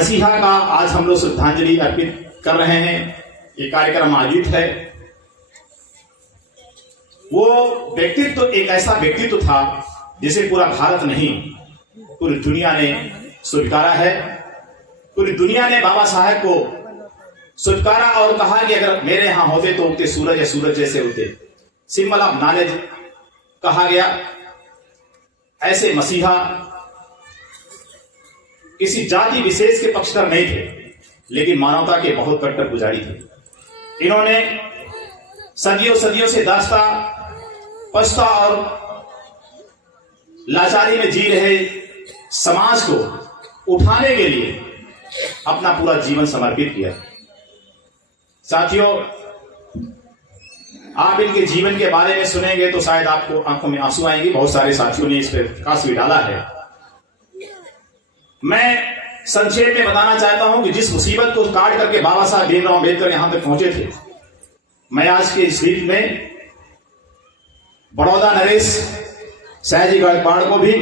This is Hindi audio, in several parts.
मसीहा का आज हम लोग श्रद्धांजलि अर्पित कर रहे हैं। ये कार्यक्रम आयोजित है। वो व्यक्तित्व एक ऐसा व्यक्तित्व था जिसे पूरा भारत नहीं पूरी दुनिया ने स्वीकारा है। पूरी दुनिया ने बाबा साहेब को स्वीकारा और कहा कि अगर मेरे यहां होते तो उगते सूरज या सूरज जैसे होते। सिंबल ऑफ नॉलेज कहा गया। ऐसे मसीहा किसी जाति विशेष के पक्षधर नहीं थे, लेकिन मानवता के बहुत कट्टर पुजारी थे। इन्होंने सदियों सदियों से दास्ता पछता और लाचारी में जी रहे समाज को उठाने के लिए अपना पूरा जीवन समर्पित किया। साथियों, आप इनके जीवन के बारे में सुनेंगे तो शायद आपको आंखों में आंसू आएंगे। बहुत सारे साथियों ने इस पर प्रकाश भी डाला है। मैं संक्षेप में बताना चाहता हूं कि जिस मुसीबत को काट करके बाबा साहब भीमराव अम्बेडकर यहां तक पहुंचे थे, मैं आज के इस वीक में बड़ौदा नरेश सयाजी गायकवाड़ को भी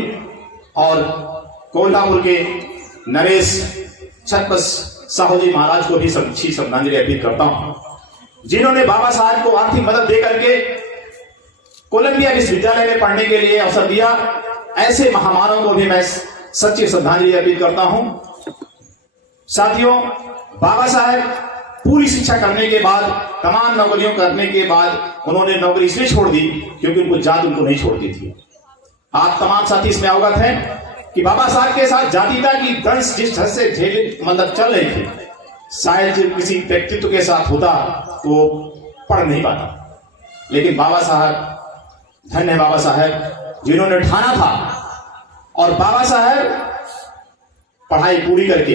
और कोल्हापुर के नरेश छत्रपति साहू जी महाराज को भी अच्छी श्रद्धांजलि अर्पित करता हूं, जिन्होंने बाबा साहब को आर्थिक मदद दे करके कोलंबिया विश्वविद्यालय में पढ़ने के लिए अवसर दिया। ऐसे महामानवों को भी मैं सच्ची श्रद्धांजलि अर्पित करता हूं। साथियों, बाबा साहब पूरी शिक्षा करने के बाद, तमाम नौकरियों करने के बाद उन्होंने नौकरी इसलिए छोड़ दी क्योंकि उनको जात उनको नहीं छोड़ती थी। आप तमाम साथी इसमें अवगत हैं कि बाबा साहब के साथ जातीयता की दंश जिस ढंग से चल रही थी, शायद किसी व्यक्तित्व के साथ होता तो पढ़ नहीं पाता। लेकिन बाबा साहब, धन्य है बाबा साहब जिन्होंने ठाना था। और बाबा साहब पढ़ाई पूरी करके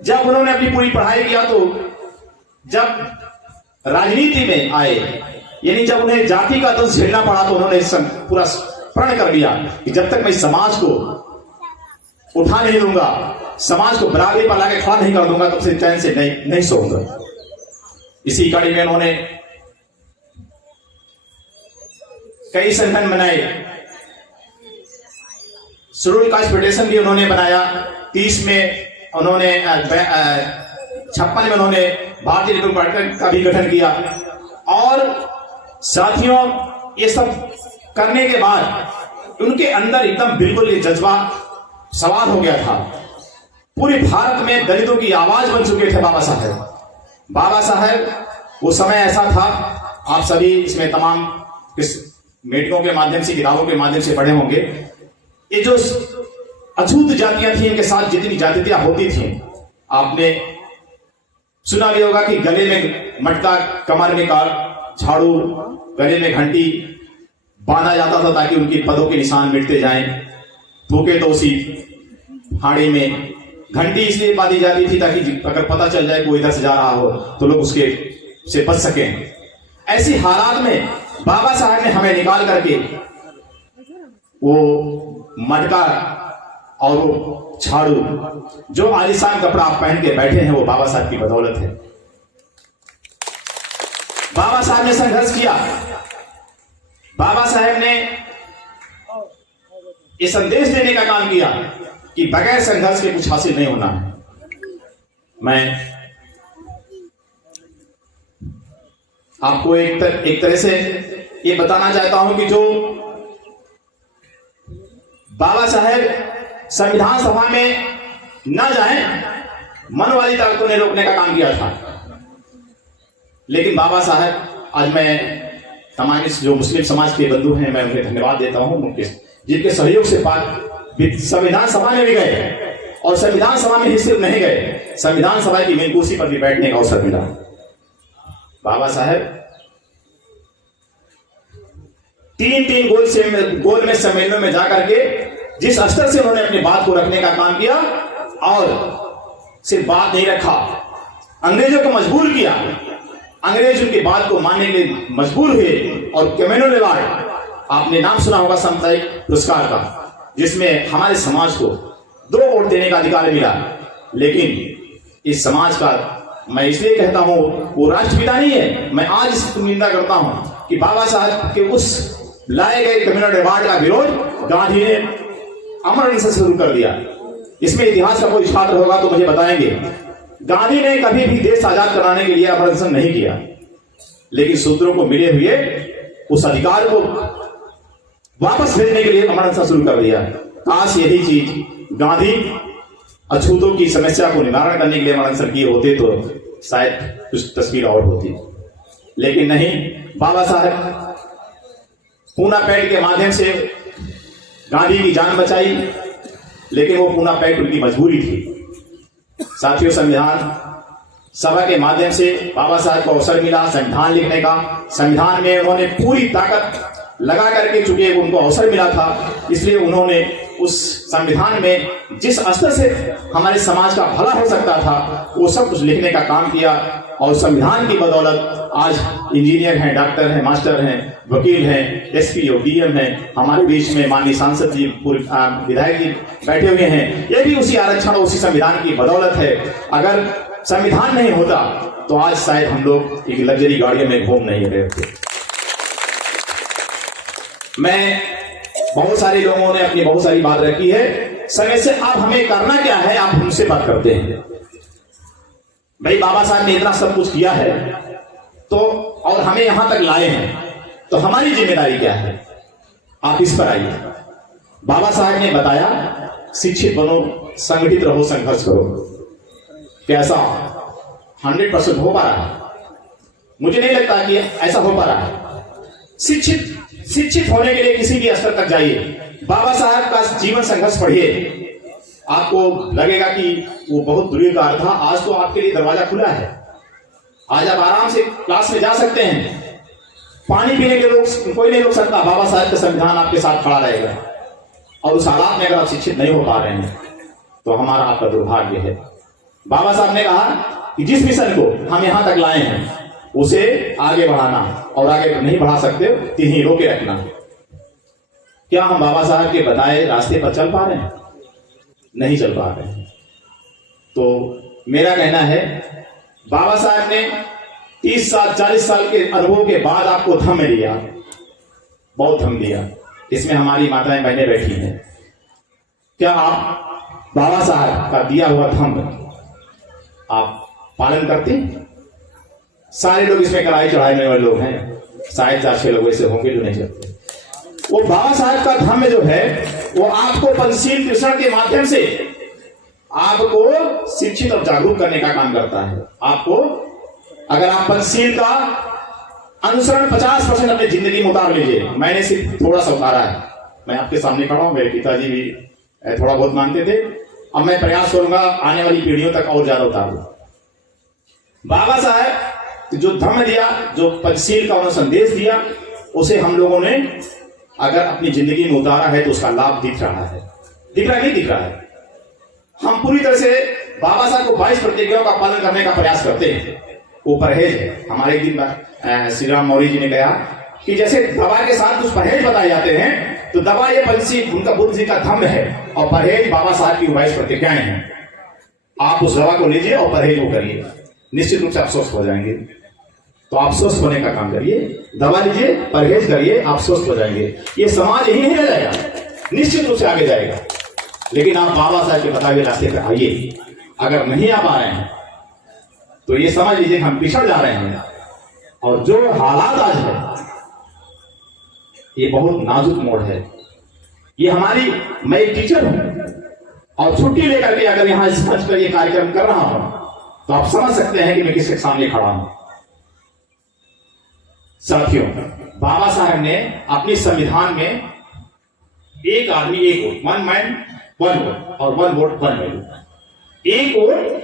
जब उन्होंने अपनी पूरी पढ़ाई किया तो जब राजनीति में आए, यानी जब उन्हें जाति का दंश झेलना पड़ा, तो उन्होंने पूरा प्रण कर लिया कि जब तक मैं समाज को उठा नहीं दूंगा, समाज को बराबरी पर लाके खड़ा नहीं कर दूंगा, तब से चैन से नहीं सोऊंगा। इसी कड़ी में उन्होंने कई संगठन बनाए। शेड्यूल कास्ट फेडरेशन भी उन्होंने बनाया। 30 में उन्होंने 56 में उन्होंने भारतीय लिबरल पार्टी का भी गठन किया। और साथियों, ये सब करने के बाद उनके अंदर एकदम बिल्कुल ये जज्बा सवार हो गया था। पूरे भारत में दलितों की आवाज बन चुके थे बाबा साहब। बाबा साहब वो समय ऐसा था, आप सभी इसमें तमाम मेटकों के माध्यम से, किताबों के माध्यम से पढ़े होंगे। ये जो अछूत जातियां थी, इनके साथ जितनी जातियां होती थी, आपने सुना भी होगा कि गले में मटका, कमर में झाड़ू, गले में घंटी बांधा जाता था ताकि उनकी पदों के निशान मिटते जाएं। थूके तो उसी हाड़ी में घंटी इसलिए बांधी जाती थी ताकि अगर पता चल जाए कोई इधर से जा रहा हो तो लोग उसके से बच सकें। ऐसी हालात में बाबा साहब ने हमें निकाल करके वो मटका और वो झाड़ू, जो आलीशान कपड़ा आप पहन के बैठे हैं, वो बाबा साहब की बदौलत है। बाबा साहब ने संघर्ष किया। बाबा साहब ने ये संदेश देने का काम किया कि बगैर संघर्ष के कुछ हासिल नहीं होना है। मैं आपको एक तरह से ये बताना चाहता हूं कि जो बाबा साहब संविधान सभा में न जाएं, मन वाली ताकतों ने रोकने का काम किया था। लेकिन बाबा साहब, आज मैं तमाम जो मुस्लिम समाज के बंधु हैं, मैं उन्हें धन्यवाद देता हूं, उनके जिनके सहयोग से संविधान सभा में भी गए और संविधान सभा में ही सिर्फ नहीं गए, संविधान सभा की मेन कुर्सी पर भी बैठने का अवसर मिला। बाबा साहब 3 गोल में सम्मेलनों में जाकर के जिस स्तर से उन्होंने अपनी बात को रखने का काम किया, और सिर्फ बात नहीं रखा, अंग्रेजों को मजबूर किया। अंग्रेज उनकी बात को मानने के लिए मजबूर हुए। और कैमिलो अवार्ड, आपने नाम सुना होगा सामुदायिक पुरस्कार का, जिसमें हमारे समाज को 2 वोट देने का अधिकार मिला। लेकिन इस समाज का, मैं इसलिए कहता हूं, वो राष्ट्रपिता नहीं है। मैं आज इसकी निंदा करता हूं कि बाबा साहब के उस लाए गए कैमिलो अवार्ड का विरोध गांधी ने अमर अहिंसा से शुरू कर दिया। इसमें इतिहास का कोई छात्र होगा तो मुझे बताएंगे। गांधी ने कभी भी देश आजाद कराने के लिए अमर अनशन नहीं किया, लेकिन शूद्रों को मिले हुए उस अधिकार को वापस भेजने के लिए अमर अनशन शुरू कर दिया। काश यही चीज गांधी अछूतों की समस्या को निवारण करने के लिए अमर अनशन किए होते तो शायद कुछ तस्वीर और होती, लेकिन नहीं। बाबा साहब पूना पैक्ट के माध्यम से गांधी की जान बचाई, लेकिन वो पूना पैक्ट उनकी मजबूरी थी। साथियों, संविधान सभा के माध्यम से बाबा साहब को अवसर मिला संविधान लिखने का। संविधान में उन्होंने पूरी ताकत लगा करके, चूंकि उनको अवसर मिला था, इसलिए उन्होंने उस संविधान में जिस स्तर से हमारे समाज का भला हो सकता था वो सब कुछ लिखने का काम किया। और संविधान की बदौलत आज इंजीनियर हैं, डॉक्टर हैं, मास्टर हैं, वकील हैं, एसपी और डीएम हैं। हमारे बीच में माननीय सांसद जी, विधायक जी बैठे हुए हैं। ये भी उसी आरक्षण, उसी संविधान की बदौलत है। अगर संविधान नहीं होता तो आज शायद हम लोग एक लग्जरी गाड़ियों में घूम नहीं रहे होते। मैं बहुत सारे लोगों ने अपनी बहुत सारी बात रखी है। समय से अब हमें करना क्या है, आप हमसे बात करते हैं। भाई बाबा साहब ने इतना सब कुछ किया है तो, और हमें यहां तक लाए हैं, तो हमारी जिम्मेदारी क्या है, आप इस पर आइए। बाबा साहब ने बताया शिक्षित बनो, संगठित रहो, संघर्ष करो। कैसा 100% हो पा रहा है? मुझे नहीं लगता कि ऐसा हो पा रहा है। शिक्षित होने के लिए किसी भी स्तर तक जाइए, बाबा साहब का जीवन संघर्ष पढ़िए, आपको लगेगा कि वो बहुत दुर्विकार था। आज तो आपके लिए दरवाजा खुला है, आज आप आराम से क्लास में जा सकते हैं। पानी पीने के लोग कोई नहीं रोक सकता, बाबा साहब का संविधान आपके साथ खड़ा रहेगा। और उस हालात में अगर आप शिक्षित नहीं हो पा रहे हैं तो हमारा आपका दुर्भाग्य है। बाबा साहब ने कहा कि जिस मिशन को हम यहां तक लाए हैं उसे आगे बढ़ाना, और आगे नहीं बढ़ा सकते तो यहीं रोके रखना। क्या हम बाबा साहब के बताए रास्ते पर चल पा रहे हैं? नहीं चल पा रहे हैं। तो मेरा कहना है, बाबा साहब ने 30 साल 40 साल के अनुभव के बाद आपको धम्म दिया, बहुत धम्म दिया। इसमें हमारी माताएं बहनें बैठी हैं। क्या आप बाबा साहब का दिया हुआ धम्म आप पालन करते? सारे लोग इसमें कड़ाई चढ़ाने वाले लोग हैं, शायद 4-6 लोग ऐसे होंगे जो नहीं करते। वो बाबा साहब का धम्म जो है वो आपको पंचशील कृष्ण के माध्यम से आपको शिक्षित और जागरूक करने का काम करता है। आपको अगर आप पंचशील का अनुसरण 50% अपनी जिंदगी में उतार लीजिए। मैंने सिर्फ थोड़ा सा उतारा है, मैं आपके सामने खड़ा हूं, मेरे पिताजी भी थोड़ा बहुत मानते थे। अब मैं प्रयास करूंगा आने वाली पीढ़ियों तक और ज्यादा उतार दूं। बाबा साहब जो धम्म दिया, जो पंचशील का उन्होंने संदेश दिया, उसे हम लोगों ने अगर अपनी जिंदगी में उतारा है तो उसका लाभ दिख रहा है। दिख रहा है, नहीं दिख रहा है? हम पूरी तरह से बाबा साहब को 22 प्रतिज्ञाओं का पालन करने का प्रयास करते हैं। वो परहेज है। हमारे एक दिन श्री राम मौर्य जी ने कहा कि जैसे दवा के साथ कुछ परहेज बताए जाते हैं, तो दवा ये पंचशील उनका बुद्ध जी का धम्म है, और परहेज बाबा साहब की 22 प्रतिज्ञाएं हैं। आप उस दवा को लीजिए और परहेज को करिए, निश्चित रूप से आप स्वस्थ हो जाएंगे। तो आप स्वस्थ होने का काम करिए, दवा लीजिए, परहेज करिए, आप स्वस्थ हो जाएंगे। ये समाज यही नहीं रह जाएगा, निश्चित रूप से आगे जाएगा। लेकिन आप बाबा साहब के बताए हुए रास्ते पर आइए। अगर नहीं आ पा रहे हैं तो ये समझ लीजिए हम पिछड़ जा रहे हैं। और जो हालात आज है ये बहुत नाजुक मोड़ है। ये हमारी, मैं एक टीचर हूं और छुट्टी लेकर के अगर यहां इस मंच पर ये कार्यक्रम कर रहा हूं तो आप समझ सकते हैं कि मैं किसके सामने खड़ा हूं। साथियों, बाबा साहब ने अपने संविधान में एक आदमी एक वोट, 1 मैन 1 वोट, और 1 वोट 1 वैल्यू। एक वोट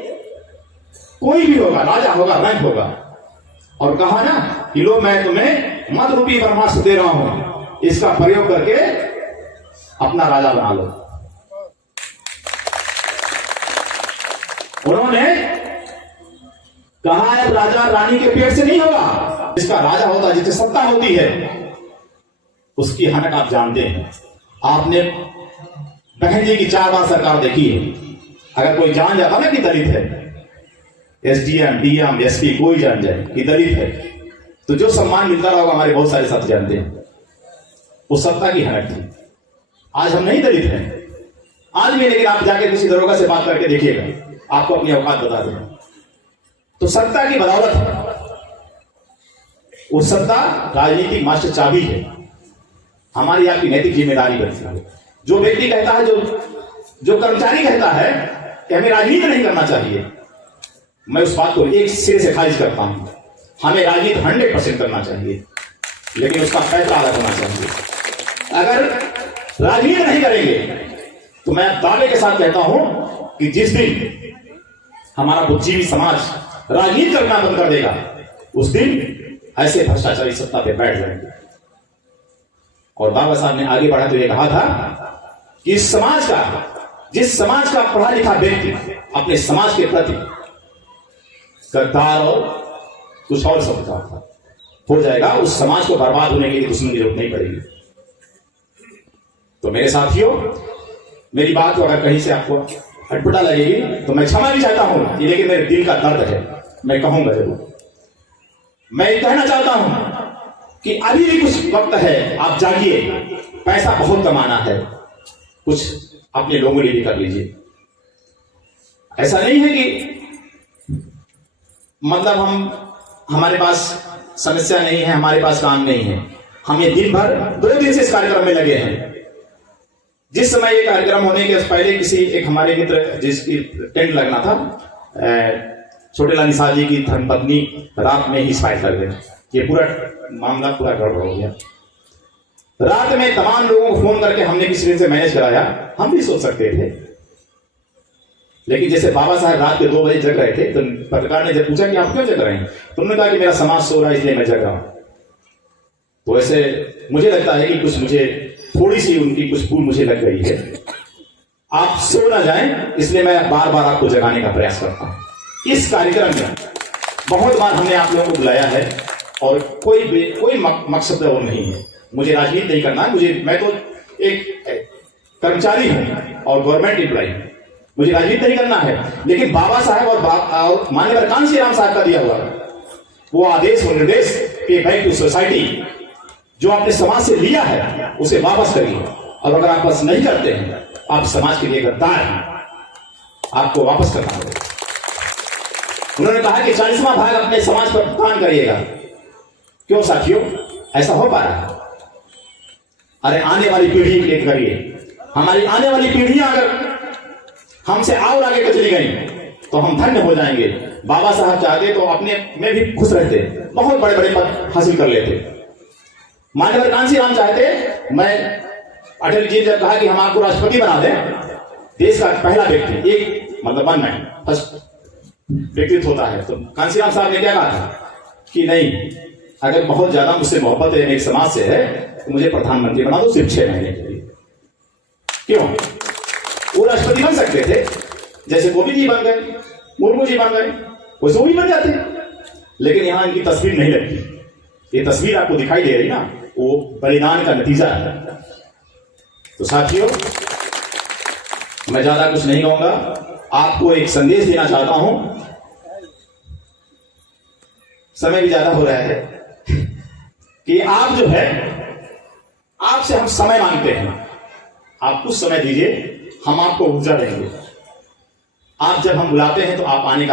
कोई भी होगा, राजा होगा, रंग होगा, और कहा ना कि लो मैं तुम्हें मत रूपी ब्रह्मास्त्र दे रहा हूं, इसका प्रयोग करके अपना राजा बना लो। उन्होंने कहा है राजा रानी के पेट से नहीं होगा, जिसका राजा होता है, जिसकी सत्ता होती है, उसकी हनक आप जानते हैं। आपने बहन जी की 4 बार सरकार देखी है। अगर कोई जान जाता ना कि दलित है, एसडीएम, डीएम, एसपी कोई जान जाए कि दलित है, तो जो सम्मान मिलता रहा होगा हमारे बहुत सारे साथी जानते हैं, वो सत्ता की हनक थी। आज हम नहीं दलित हैं, आज भी, लेकिन आप जाके किसी दरोगा से बात करके देखिएगा, आपको अपनी औकात बता देगा। तो सत्ता की बदौलत है, वो सत्ता राजनीतिक मास्टर चाबी है, हमारी आपकी नैतिक जिम्मेदारी बनती है। जो व्यक्ति कहता है, जो कर्मचारी कहता है कि हमें राजनीति नहीं करना चाहिए, मैं उस बात को एक सिरे से खारिज करता हूं। हमें राजनीति 100% करना चाहिए, लेकिन उसका फैसला अलग होना चाहिए। अगर राजनीति नहीं करेंगे तो मैं दावे के साथ कहता हूं कि जिस दिन हमारा बुद्धिजीवी समाज राजनीति करना बंद कर देगा, उस दिन ऐसे भ्रष्टाचारी सत्ता पे बैठ जाएंगे। और बाबा साहब ने आगे बढ़ा तो ये कहा था कि जिस समाज का पढ़ा लिखा व्यक्ति अपने समाज के प्रति गद्दार और कुछ और शब्द का हो जाएगा, उस समाज को बर्बाद होने के लिए दुश्मन की जरूरत नहीं पड़ेगी। तो मेरे साथियों, मेरी बात को अगर कहीं से आपको अटपटा लगेगी तो मैं क्षमा भी चाहता हूं, लेकिन मेरे दिल का दर्द है, मैं कहूंगा जरूर। मैं कहना चाहता हूं कि अभी भी कुछ वक्त है, आप जागिए, पैसा बहुत कमाना है, कुछ अपने लोगों के लिए भी कर लीजिए। ऐसा नहीं है कि मतलब हमारे पास समस्या नहीं है, हमारे पास काम नहीं है। हम ये दिन भर 2 दिन से इस कार्यक्रम में लगे हैं। जिस समय ये कार्यक्रम होने के पहले एक हमारे मित्र जिसकी टेंट लगना था, छोटेलाल निषाद जी की धर्मपत्नी रात में ही एक्सपायर कर गए। ये पूरा मामला पूरा गड़बड़ हो गया। रात में तमाम लोगों को फोन करके हमने किसी से मैनेज कराया। हम भी सोच सकते थे, लेकिन जैसे बाबा साहब रात के 2 बजे जग रहे थे, तो पत्रकार ने जब पूछा कि आप क्यों जग रहे हैं, तो उन्होंने कहा कि मेरा समाज सो रहा है इसलिए मैं जग रहा हूं। तो ऐसे मुझे लगता है कि कुछ मुझे थोड़ी सी उनकी कुछ भूल मुझे लग गई है। आप सो ना जाएं, इसलिए मैं बार बार आपको जगाने का प्रयास करता हूं। इस कार्यक्रम में बहुत बार हमने आप लोगों को बुलाया है और कोई मकसद और नहीं है। मुझे राजनीति नहीं करना है, मैं तो एक कर्मचारी हूं और गवर्नमेंट एम्प्लॉई हूं, मुझे राजनीति नहीं करना है। लेकिन बाबा साहब और माननीय कांसी राम साहब का दिया हुआ वो आदेश और निर्देश कि बैक टू सोसाइटी, जो आपने समाज से लिया है उसे वापस करिए, और अगर आप वापस नहीं करते हैं आप समाज के लिए गद्दार हैं, आपको वापस करना होगा। उन्होंने कहा कि 40वां भाग अपने समाज पर भुगतान करिएगा। क्यों साथियों, ऐसा हो पा रहा है? अरे आने वाली पीढ़ी के लिए करिए। हमारी आने वाली पीढ़ियां अगर हमसे और आगे को चली गई तो हम धन्य हो जाएंगे। बाबा साहब चाहते तो अपने में भी खुश रहते, बहुत बड़े बड़े पद हासिल कर लेते। माननीय कांसी राम चाहते, मैं अटल जी ने जब कहा कि हम आपको राष्ट्रपति बना दें, देश का पहला व्यक्ति, एक मतलब वन मैन फर्स्ट व्यक्तित्व होता है, तो कांसी राम साहब ने क्या कहा था कि नहीं, अगर बहुत ज्यादा मुझसे मोहब्बत है, एक समाज से है, तो मुझे प्रधानमंत्री बना दो सिर्फ 6 महीने के लिए। क्यों? वो राष्ट्रपति बन सकते थे, जैसे गोविंद जी बन गए, मुर्मू जी बन गए, वैसे वो भी बन जाते, लेकिन यहां इनकी तस्वीर नहीं लगती। ये तस्वीर आपको दिखाई दे रही ना, वो बलिदान का नतीजा है। तो साथियों, मैं ज्यादा कुछ नहीं कहूंगा, आपको एक संदेश देना चाहता हूं, समय भी ज्यादा हो रहा है, कि आप जो है, आपसे हम समय मांगते हैं, आप कुछ समय दीजिए, हम आपको ऊर्जा देंगे। आप जब हम बुलाते हैं तो आप आने का